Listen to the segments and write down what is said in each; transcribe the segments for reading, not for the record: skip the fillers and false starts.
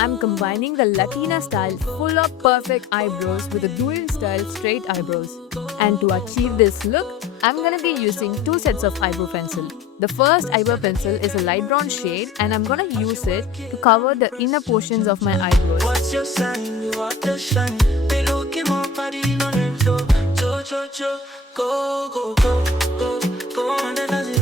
I'm combining the Latina style full of perfect eyebrows with the Douyin style straight eyebrows. And to achieve this look, I'm gonna be using two sets of eyebrow pencil. The first eyebrow pencil is a light brown shade and I'm gonna use it to cover the inner portions of my eyebrows. What's your sign? You are the shine. They looking more party on them floor. Go, go, go, go, go on the nazi.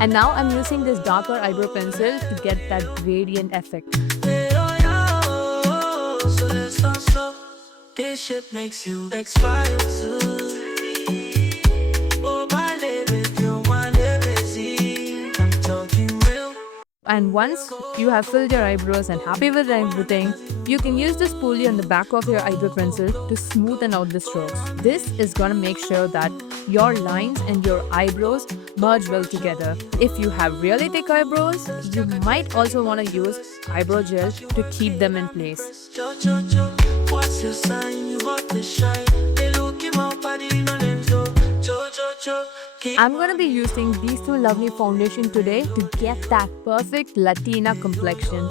And now I'm using this darker eyebrow pencil to get that gradient effect. This shit makes you expire. And once you have filled your eyebrows and happy with everything, you can use the spoolie on the back of your eyebrow pencil to smoothen out the strokes. This is gonna make sure that your lines and your eyebrows merge well together. If you have really thick eyebrows, you might also want to use eyebrow gel to keep them in place. What's your sign? You got the shine. They looking more party on them floor. I'm going to be using these two lovely foundations today to get that perfect Latina complexion.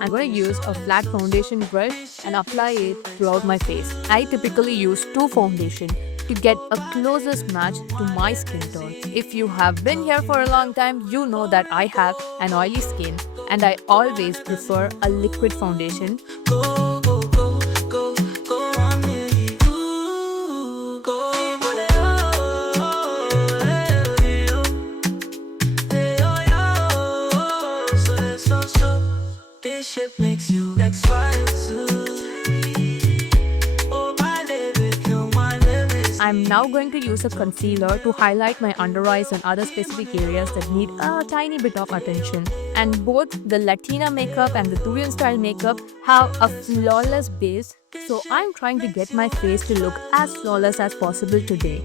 I'm going to use a flat foundation brush and apply it throughout my face. I typically use two foundations to get a closest match to my skin tone. If you have been here for a long time, you know that I have an oily skin and I always prefer a liquid foundation. Shit makes you expire. I'm now going to use a concealer to highlight my under eyes and other specific areas that need a tiny bit of attention. And both the Latina makeup and the Douyin style makeup have a flawless base, so I'm trying to get my face to look as flawless as possible today.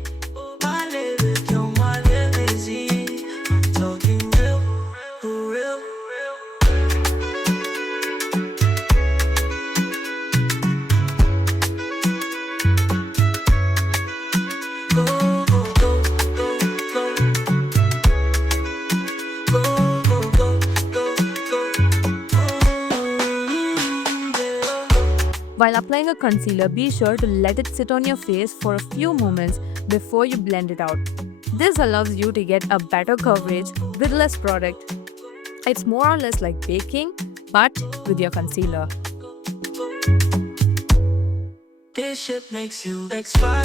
While applying a concealer, be sure to let it sit on your face for a few moments before you blend it out. This allows you to get a better coverage with less product. It's more or less like baking, but with your concealer. This shit makes you expire.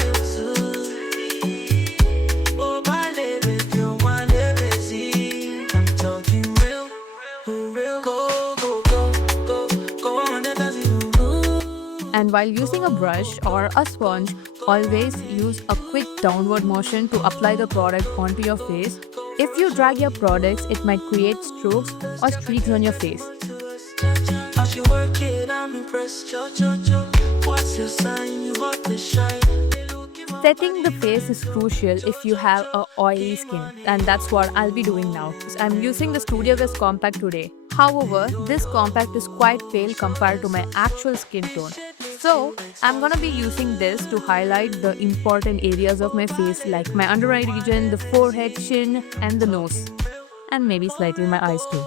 And while using a brush or a sponge, always use a quick downward motion to apply the product onto your face. If you drag your products, it might create strokes or streaks on your face. Setting the face is crucial if you have a oily skin, and that's what I'll be doing now. I'm using the Studio West Compact today. However, this compact is quite pale compared to my actual skin tone. So, I'm gonna be using this to highlight the important areas of my face like my under eye region, the forehead, chin, and the nose. And maybe slightly my eyes too.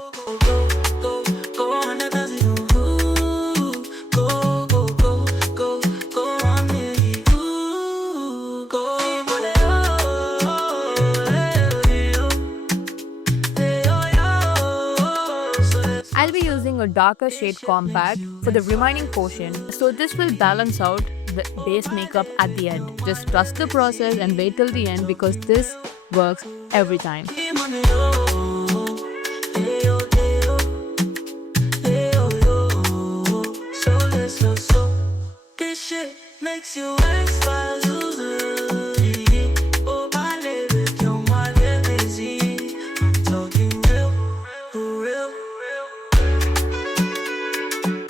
I'll be using a darker shade compact for the remaining portion, so this will balance out the base makeup at the end. Just trust the process and wait till the end because this works every time. This shit makes you expire.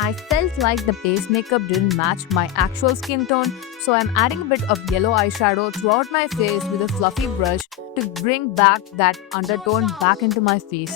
I felt like the base makeup didn't match my actual skin tone, so I'm adding a bit of yellow eyeshadow throughout my face with a fluffy brush to bring back that undertone back into my face.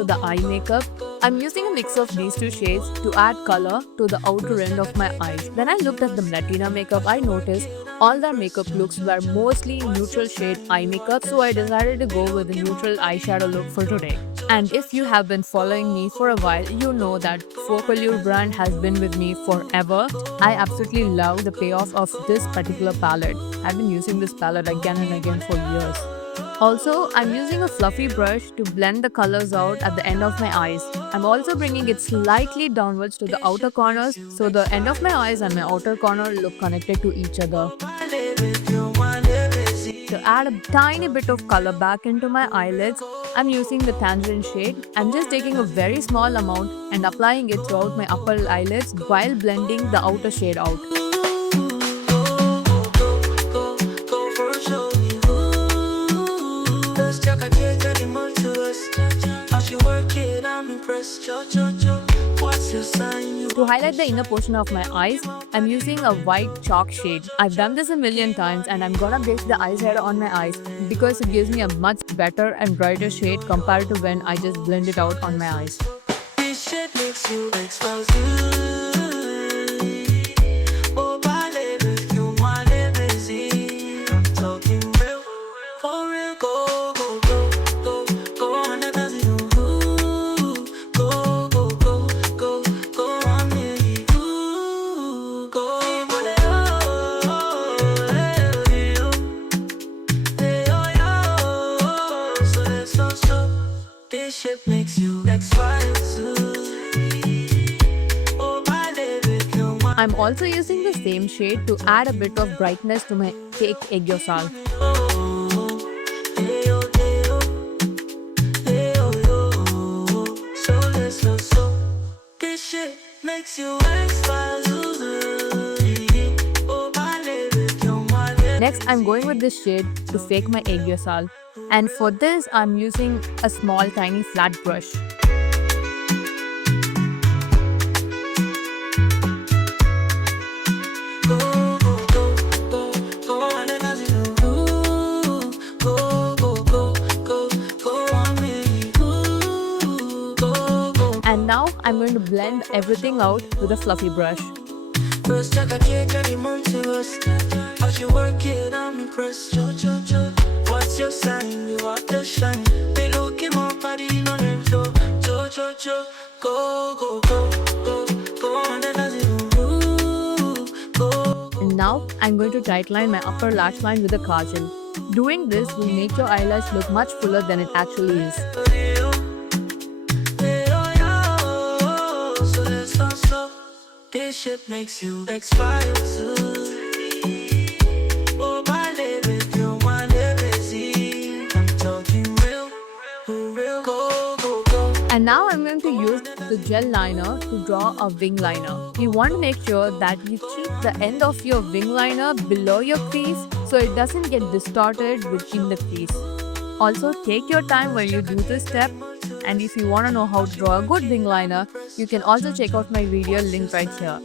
to the eye makeup. I'm using a mix of these two shades to add color to the outer end of my eyes. When I looked at the Latina makeup, I noticed all their makeup looks were mostly neutral shade eye makeup, so I decided to go with a neutral eyeshadow look for today. And if you have been following me for a while, you know that Focallure brand has been with me forever. I absolutely love the payoff of this particular palette. I've been using this palette again and again for years. Also, I'm using a fluffy brush to blend the colors out at the end of my eyes. I'm also bringing it slightly downwards to the outer corners so the end of my eyes and my outer corner look connected to each other. To add a tiny bit of color back into my eyelids, I'm using the tangerine shade. I'm just taking a very small amount and applying it throughout my upper eyelids while blending the outer shade out. To highlight the inner portion of my eyes, I'm using a white chalk shade. I've done this a million times and I'm gonna base the eyeshadow on my eyes because it gives me a much better and brighter shade compared to when I just blend it out on my eyes. This shit makes you explosive. Oh, vale, you want it busy. I'm talking real, for real. Go, go, go, go, go on the dance. Go, go, go, go, go on me. Go, so this shit makes you explosive. I'm also using the same shade to add a bit of brightness to my fake egg yolk. This shit makes you explosive. Next, I'm going with this shade to fake my egg yolk. And for this, I'm using a small tiny flat brush. And now I'm going to blend everything out with a fluffy brush. First, I got how you work it, I'm impressed. What's your sign? You are the shine. They look in my body, no name, go, go, go, go, go on the go. And now I'm going to tightline my upper lash line with a Kajal. Doing this will make your eyelash look much fuller than it actually is. This shit makes you explosive. Oh, my baby, you want it busy. I'm talking real, real. Go, go, go. And now I'm going to use the gel liner to draw a wing liner. You want to make sure that you keep the end of your wing liner below your crease so it doesn't get distorted within the crease. Also, take your time when you do this step. And if you want to know how to draw a good wing liner, you can also check out my video linked right here.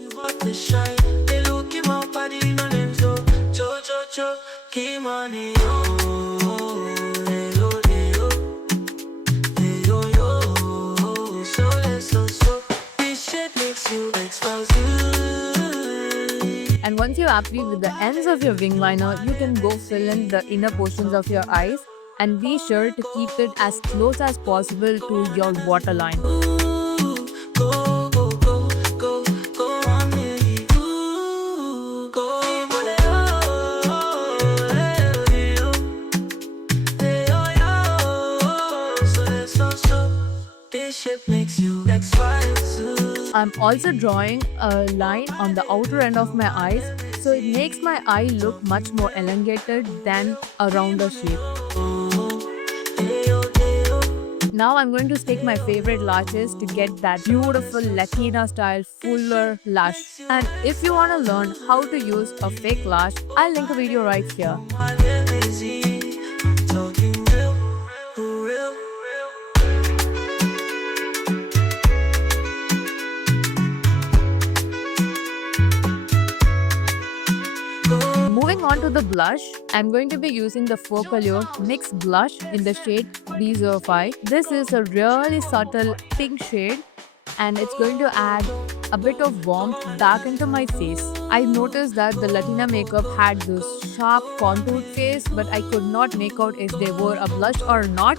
And once you're happy with the ends of your wing liner, you can go fill in the inner portions of your eyes. And be sure to keep it as close as possible to your waterline. I'm also drawing a line on the outer end of my eyes, so it makes my eye look much more elongated than a rounder shape. Now I'm going to stick my favorite lashes to get that beautiful Latina style fuller lash. And if you want to learn how to use a fake lash, I'll link a video right here. on to the blush. I'm going to be using the Focallure NYX blush in the shade B05. This is a really subtle pink shade and it's going to add a bit of warmth back into my face. I noticed that the Latina makeup had this sharp contoured face, but I could not make out if they wore a blush or not.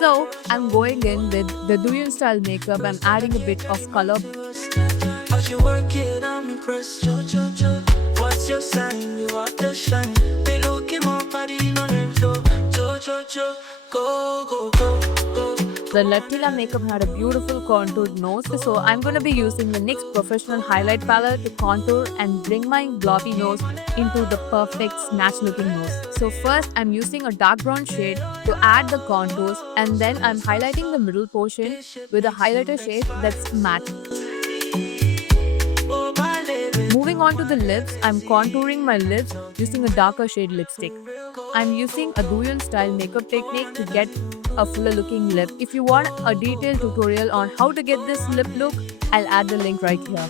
So I'm going in with the Douyin style makeup and adding a bit of color. As you work it, I'm impressed. What's your sign? You are the shine. They looking more body on them floor. Go, go, go, go. The Latina makeup had a beautiful contoured nose, so I'm going to be using the NYX Professional Highlight Palette to contour and bring my blobby nose into the perfect snatch looking nose. So first I'm using a dark brown shade to add the contours, and then I'm highlighting the middle portion with a highlighter shade that's matte. Moving on to the lips, I'm contouring my lips using a darker shade lipstick. I'm using a Douyin style makeup technique to get a fuller looking lip. If you want a detailed tutorial on how to get this lip look, I'll add the link right here.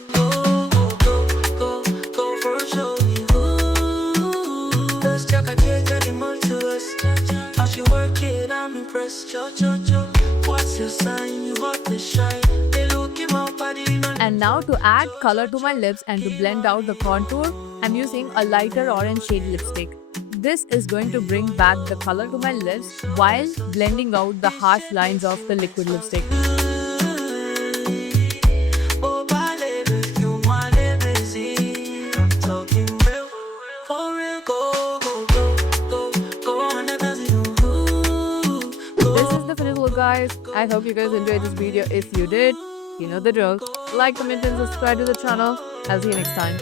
Go for a show. Let's check a cake animal to us. As you work it, I'm impressed. What's your sign? You got the shine. They looking my body. And now to add color to my lips and to blend out the contour, I'm using a lighter orange shade lipstick. This is going to bring back the color to my lips while blending out the harsh lines of the liquid lipstick. This is the finished look, guys. I hope you guys enjoyed this video. If you did, you know the drill. Like, comment and subscribe to the channel. I'll see you next time.